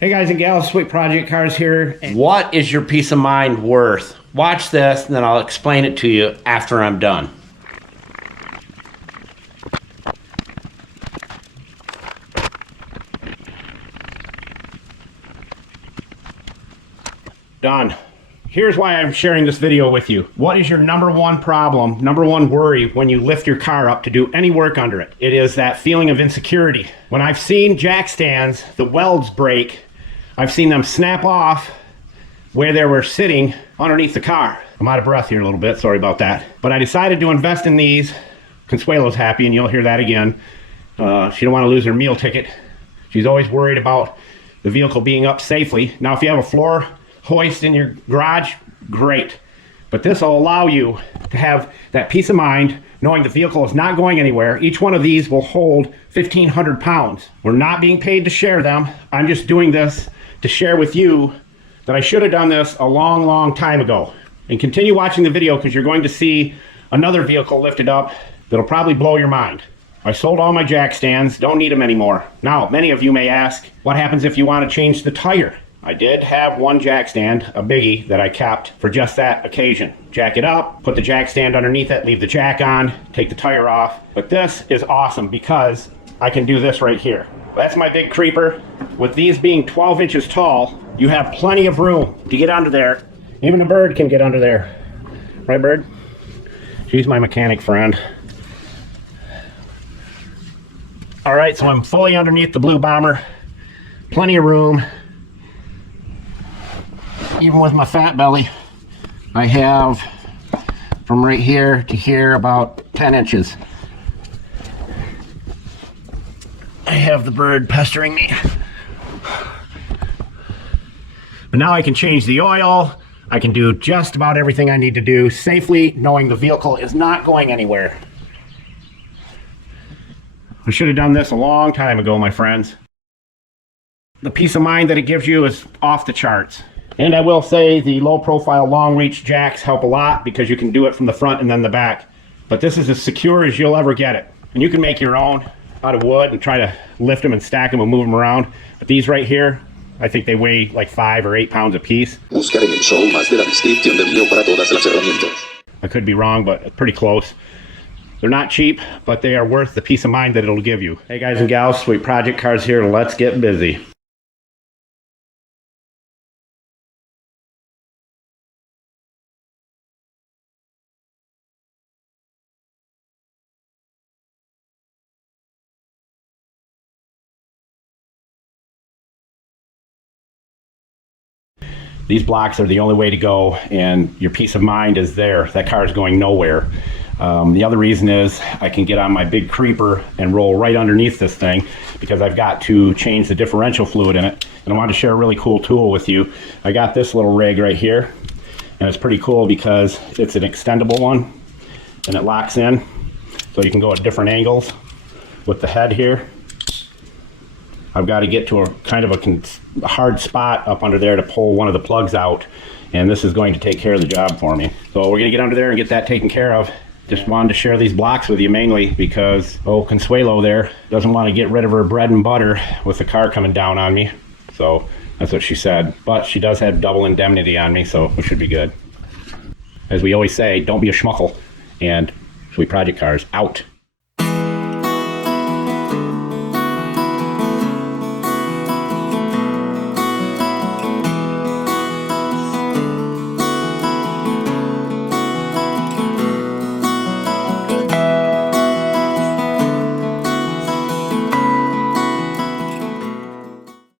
Hey guys and gals, Sweet Project Cars here. What is your peace of mind worth? Watch this, and then I'll explain it to you after I'm done. Done. Here's why I'm sharing this video with you. What is your number one problem, number one worry when you lift your car up to do any work under it? It is that feeling of insecurity. When I've seen jack stands, the welds break. I've seen them snap off where they were sitting underneath the car. I'm out of breath here a little bit, sorry about that. But I decided to invest in these. Consuelo's happy, and you'll hear that again. She don't want to lose her meal ticket. She's always worried about the vehicle being up safely. Now, if you have a floor hoist in your garage, great. But this will allow you to have that peace of mind knowing the vehicle is not going anywhere. Each one of these will hold 1,500 pounds. We're not being paid to share them. I'm just doing this to share with you that I should have done this a long time ago. And continue watching the video because you're going to see another vehicle lifted up that'll probably blow your mind. I sold all my jack stands, don't need them anymore. Now, many of you may ask, what happens if you want to change the tire? I did have one jack stand, a biggie, that I kept for just that occasion. Jack it up, put the jack stand underneath it, leave the jack on, take the tire off. But this is awesome because I can do this right here. That's my big creeper. With these being 12 inches tall, you have plenty of room to get under there. Even a bird can get under there. Right, bird? She's my mechanic friend. All right, so I'm fully underneath the Blue Bomber. Plenty of room. Even with my fat belly, I have from right here to here about 10 inches. I have the bird pestering me. But now I can change the oil. I can do just about everything I need to do safely, knowing the vehicle is not going anywhere. I should have done this a long time ago, my friends. The peace of mind that it gives you is off the charts. And I will say the low profile long reach jacks help a lot because you can do it from the front and then the back. But this is as secure as you'll ever get it. And you can make your own out of wood and try to lift them and stack them and move them around. But these right here, I think they weigh like 5 or 8 pounds a piece. Buscar en el show más de la descripción del video para todas las herramientas. I could be wrong, but pretty close. They're not cheap, but they are worth the peace of mind that it'll give you. Hey guys and gals, Sweet Project Cars here. Let's get busy. These blocks are the only way to go, and your peace of mind is there. That car is going nowhere. The other reason is I can get on my big creeper and roll right underneath this thing because I've got to change the differential fluid in it. And I wanted to share a really cool tool with you. I got this little rig right here, and it's pretty cool because it's an extendable one, and it locks in, so you can go at different angles with the head here. I've got to get to a kind of a hard spot up under there to pull one of the plugs out, and this is going to take care of the job for me. So we're going to get under there and get that taken care of. Just wanted to share these blocks with you mainly because Consuelo there doesn't want to get rid of her bread and butter with the car coming down on me. So that's what she said. But she does have double indemnity on me, so we should be good. As we always say, don't be a schmuckle. And Sweet Project Cars out.